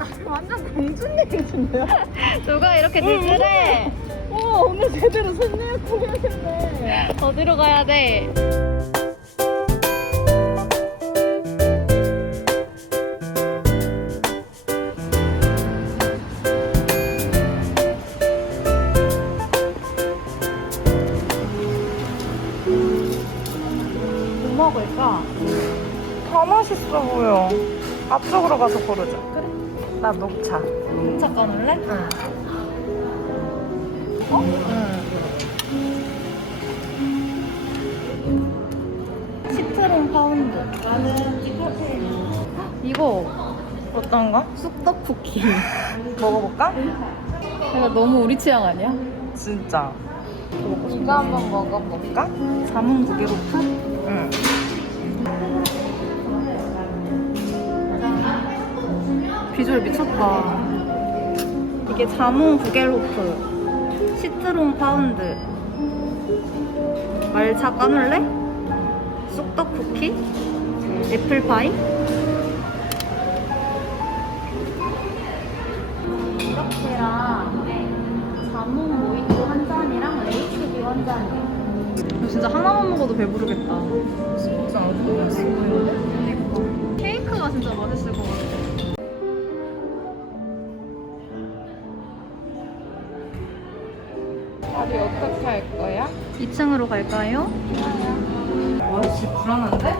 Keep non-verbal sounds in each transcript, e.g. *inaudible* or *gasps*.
*laughs* 이렇게 질질해? 어 오늘 제대로 손님 꾸며야겠네. 어디로 가야 돼? 뭐 먹을까? 다 맛있어 보여. 앞쪽으로 가서 고르자. 그래. 나 녹차. 잠깐 올래? 응. 어? 응. 시트론 파운드. 나는 디카페인. 이거 어떤 거? 쑥떡 쿠키. *laughs* 먹어볼까? 내가 너무 우리 취향 아니야? 진짜. 이거 한번 먹어볼까? 자몽 두개 로프? 응. 비주얼 미쳤다. 이게 자몽 구겔호프, 시트론 파운드, 말차 까눌레, 쑥떡 쿠키, 애플파이. 이렇게랑 자몽 모히또 한 잔이랑 레이스비 한 잔이에요. 이거 진짜 하나만 먹어도 배부르겠다. 진짜 맛있어 보이는데? 케이크가 진짜 맛있을 것 같아. 2층으로 갈까요? 와, 진짜 불안한데?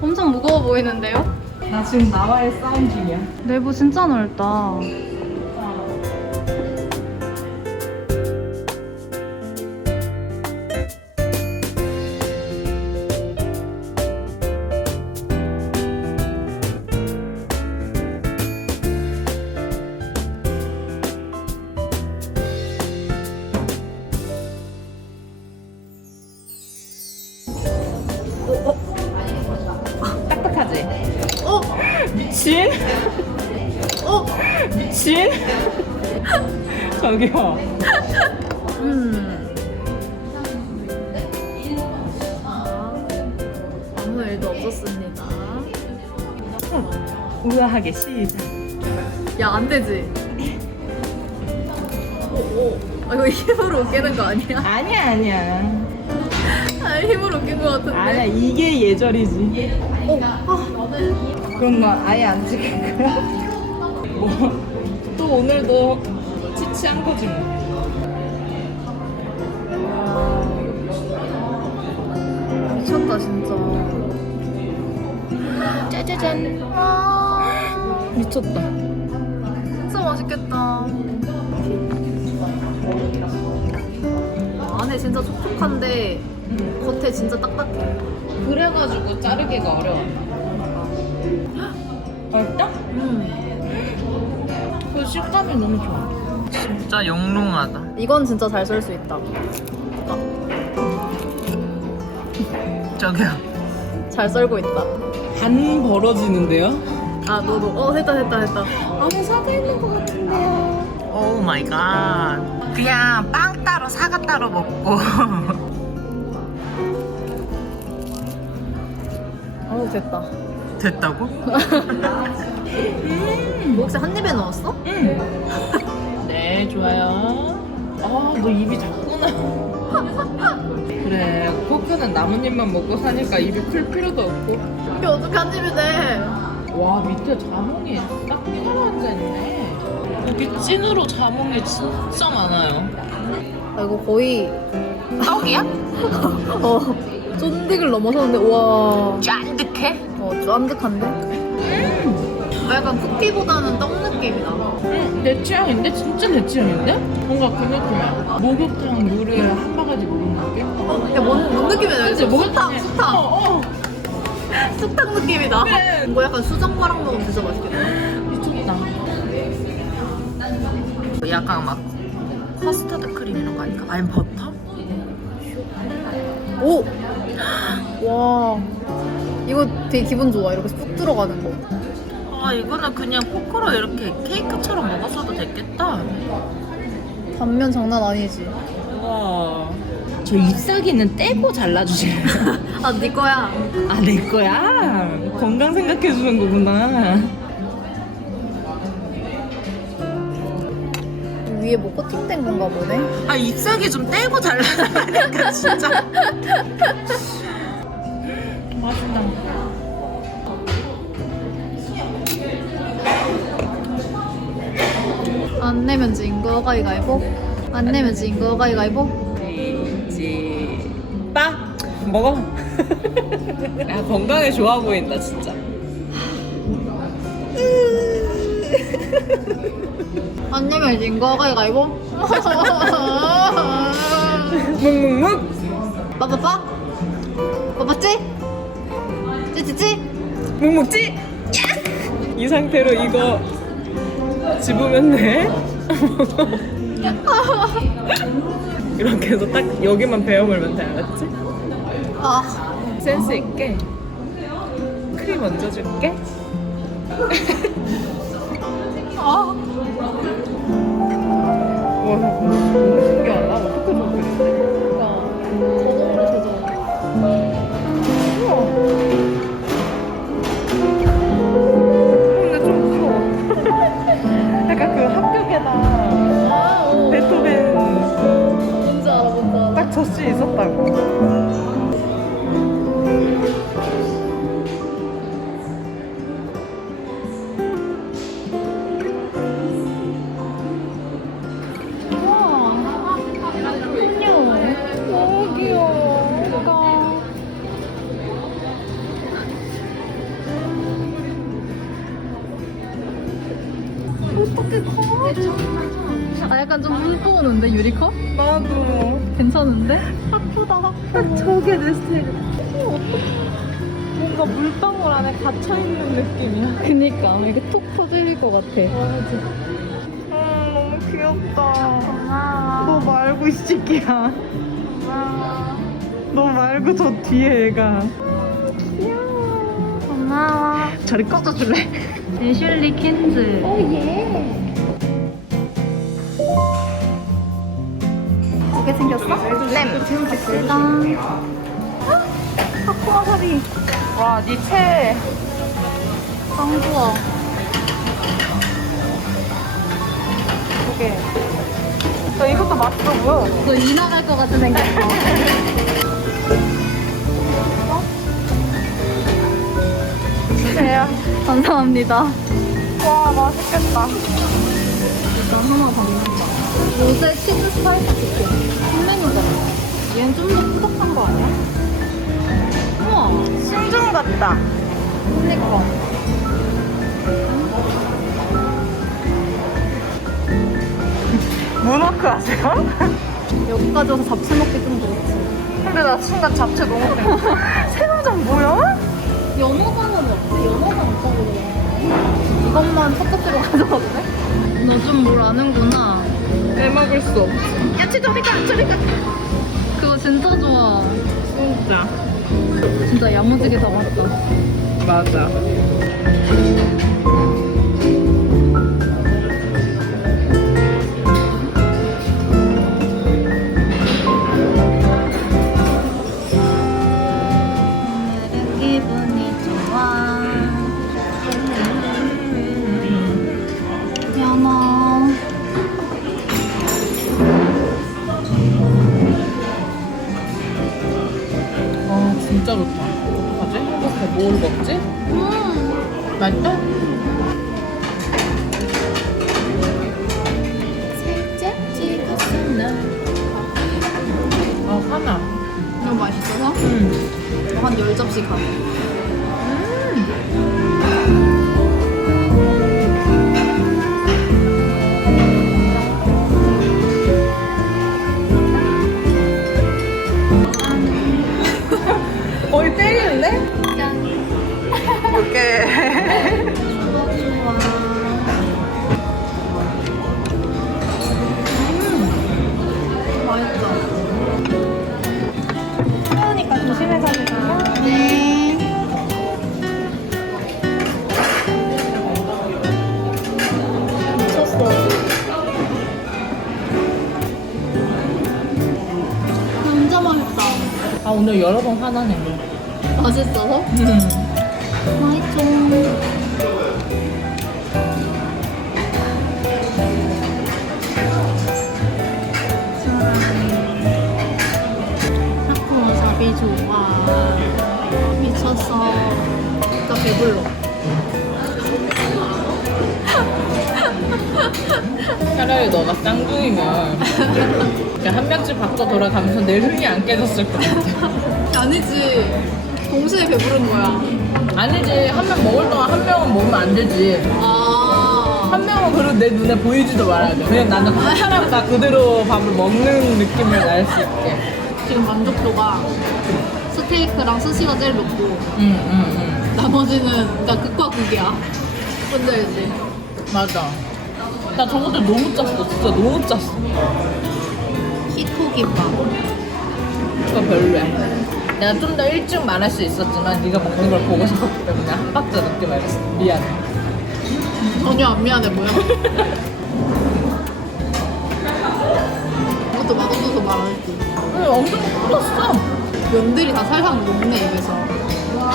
엄청 무거워 보이는데요? 나 지금 나와의 싸움 중이야. 내부 진짜 넓다. 미친? 어? 미친? 저기요. 음. 아무 일도 없었습니다. 우아하게 시작. 야, 안 되지? 오, 오. 아, 이거 힘으로 웃기는 거 아니야? 아니야, 아니야. 아, 힘으로 웃긴 거 같은데. 아니야, 이게 예절이지. 어, 아, 그런 거 아예 안 찍을 거야? 뭐, 또 오늘도 치치한 거지 뭐. 미쳤다, 진짜. 짜자잔. 와. 미쳤다. 진짜 맛있겠다. 안에 진짜 촉촉한데 겉에 진짜 딱딱해. 그래가지고 자르기가 어려워. 맛있다? 음. 그 식감이 너무 좋아. 진짜 영롱하다. 이건 진짜 잘 썰 수 있다. 저기요. 잘 썰고 있다. 반 벌어지는데요? 아 너도 어 됐다 됐다 됐다. 안에 사과 있는 것 같은데요. 오 마이 갓. 그냥 빵 따로 사과 따로 먹고. 어 됐다. 됐다고? 뭐 혹시 한 입에 넣었어? 응. *laughs* 네, 좋아요. 아, 너 입이 작구나. *laughs* 그래, 포크는 나뭇잎만 먹고 사니까 입이 클 필요도 없고. 이게 어떻게 한 입이 돼? 와, 밑에 자몽이 싹 깔아앉아 있네. 여기 찐으로 자몽이 진짜 많아요. 아 이거 거의 떡이야? *laughs* 어 쫀득을 넘어서는데 와. 짠득해? 어 쫀득한데? 아, 약간 쿠키보다는 떡 느낌이다. 응, 내 취향인데? 진짜 내 취향인데? 뭔가 그 느낌이야. 목욕탕 물에 한 바가지 먹은 느낌? 야, 뭔, 뭔 느낌이야? 알지? 수탕, 어, 수탕. 어. 수탕 느낌이다. 그래. 이거 약간 수정과랑 먹으면 진짜 맛있겠다. 미쳤다. 약간 막 커스터드 크림 이런 거 아닐까? 아니면 버터? 오! *gasps* 와. 이거 되게 기분 좋아. 이렇게 쑥 들어가는 거. 아 이거는 그냥 포크로 이렇게 케이크처럼 먹었어도 됐겠다. 단면 장난 아니지. 와. 저 잎사귀는 떼고 잘라주실래요? *laughs* 아, 네 거야. 아, 내 거야? 건강 생각해주는 거구나. 위에 위에 뭐 코팅된 건가 보네. 아 잎사귀 좀 떼고 잘라니까 진짜. *laughs* 맛있다. 안 내면 진 거 가위가위보. 안 내면 진 거 가위가위보. 찌빠 먹어. 야 건강에 좋아 보인다 진짜. 안 내면 진 거 가위가위보. 묵묵묵 *laughs* 빠빠빠. 빠빠찌. 찌찌찌. 묵묵지. 이 상태로 이거 집으면 돼. *laughs* 이렇게 해서 딱 여기만 베어물면 돼 알았지? 아. 센스 있게 크림 얹어줄게. 아. 와, 신기하다. 어떻게 저렇게 됐대? 베토벤 뭔지 알아, 뭔지 알아. 딱 젖이 있었다고. 어떻게 커? 아, 약간 좀 무서우는데, 유리컵? 나도. 괜찮은데? 학교다, 학교. 저게 내 스타일. 뭔가 물방울 안에 갇혀 있는 느낌이야. 그니까, 이게 톡 터질 것 같아. 음, 너무 귀엽다. 고마워. 너 말고 이 새끼야. 고마워. 너 말고 저 뒤에 애가. 고마워. 저리 꺼져 줄래? 애슐리 킨즈. 오, 예. 어떻게 생겼어? 램. 짠. 아쿠아사비. 와, 니 채. 짱 좋아. 두개 너 이것도 보여. 너 이나 갈 것 같은 생겼어. 채야. *laughs* 감사합니다. 와, 맛있겠다. 일단 하나 담는다. 요새 치즈 스파이스 치킨. 신메뉴잖아. 얘는 좀더 꾸덕한 거 아니야? 우와. 신중 같다. 그니까. 문워크 아세요? *laughs* 여기까지 와서 잡채 먹기 좀 그렇지. 근데 나 순간 잡채 너무 땡겨. 새우장 뭐야? 연어장은 어때? 연어장 없다고 그러는데? 이것만 첫 번째로 가져가도 돼? 너 좀 뭘 아는구나. 빼먹을 수 없어. 야, 진짜 어디 가? 저리 가. 그거 진짜 좋아. 진짜. 진짜 야무지게 잡았다. 맞아. 아, 진짜 좋다. 어떡하지? 행복해. 뭘 먹지? 음. 맛있어? 살짝 찍었어, 아, 하나. 너무 맛있어서? 응. 한 10접시 가. 거 오늘 여러 번 화나네. 맛있어서? 음. 맛있죠. 샤코샤비 좋아. 미쳤어. 진짜 배불러. *laughs* 차라리 너가 쌍둥이면 그냥 한 명씩 밖으로 돌아가면서 내 흥이 안 깨졌을 것 같아. 아니지. 동시에 배부른 거야. 아니지 한 명 먹을 동안 한 명은 먹으면 안 되지. 아. 한 명은 그리고 내 눈에 보이지도 말아야 돼. 왜냐면 나는 한 사람 다 그대로 밥을 먹는 느낌을 날 수 있게. 지금 만족도가 스테이크랑 스시가 제일 높고 응, 응, 응. 나머지는 그러니까 극과 극이야. 뭔지 알지? 맞아. 나 저것들 너무 짰어. 진짜 너무 짰어. 히토 김밥. 그거 별로야. 내가 좀 더 일찍 말할 수 있었지만 네가 먹는 걸 보고 싶었기 때문에 한 박자 늦게 말했어. 미안해. 전혀 안 미안해 보여. 이것도 *laughs* 맛없어서 말하지. 응, 엄청 풀었어. 면들이 다 살살 녹네 입에서.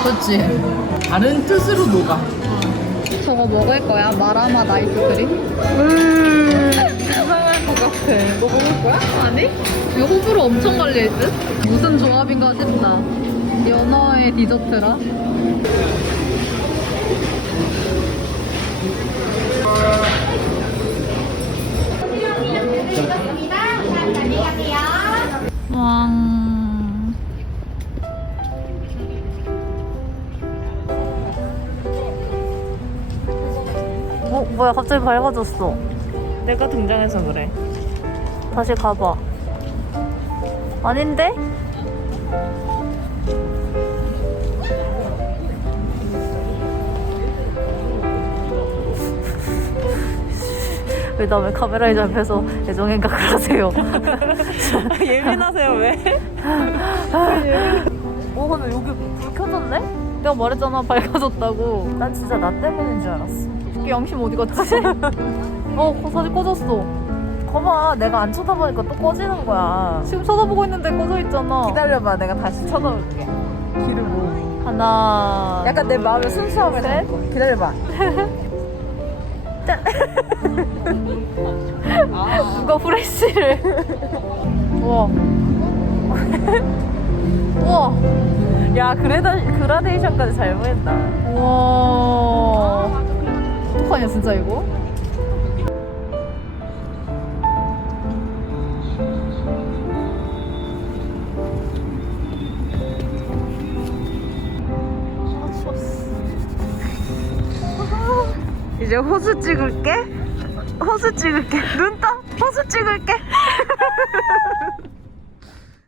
그렇지. 다른 뜻으로 녹아. 저거 먹을 거야? 마라맛 아이스크림? 음, *laughs* 이상할 것 같아. 너 먹을 거야? 아니? 이거 호불호 엄청 갈릴 듯? 무슨 조합인가 싶다. 연어의 디저트라? 왕. 뭐야, 갑자기 밝아졌어. 내가 등장해서 그래. 다시 가봐. 아닌데? *laughs* 왜나왜 카메라에 잡혀서 애정행각을 하세요? *laughs* 예민하세요 왜? *laughs* 어, 근데 여기 불 켜졌네? 내가 말했잖아, 밝아졌다고. 난 진짜 나 때문인 줄 알았어. 이게 양심 어디 갔지? *laughs* 어, 거- 사실 꺼졌어. 거봐, 내가 안 쳐다보니까 또 꺼지는 거야. 지금 쳐다보고 있는데 꺼져 있잖아. 기다려봐. 내가 다시 쳐다볼게. 귀를 모으고. 하나. 약간 내 마음의 순수함을 셋. 담고. *laughs* 기다려봐. 누가 후레쉬를. 우와. *laughs* 우와. 야, 그레다, 그라데이션까지 잘 보인다. 우와. 진짜 이거? 이제 호수 찍을게. 호수 찍을게. 눈 떠. 호수 찍을게. *laughs*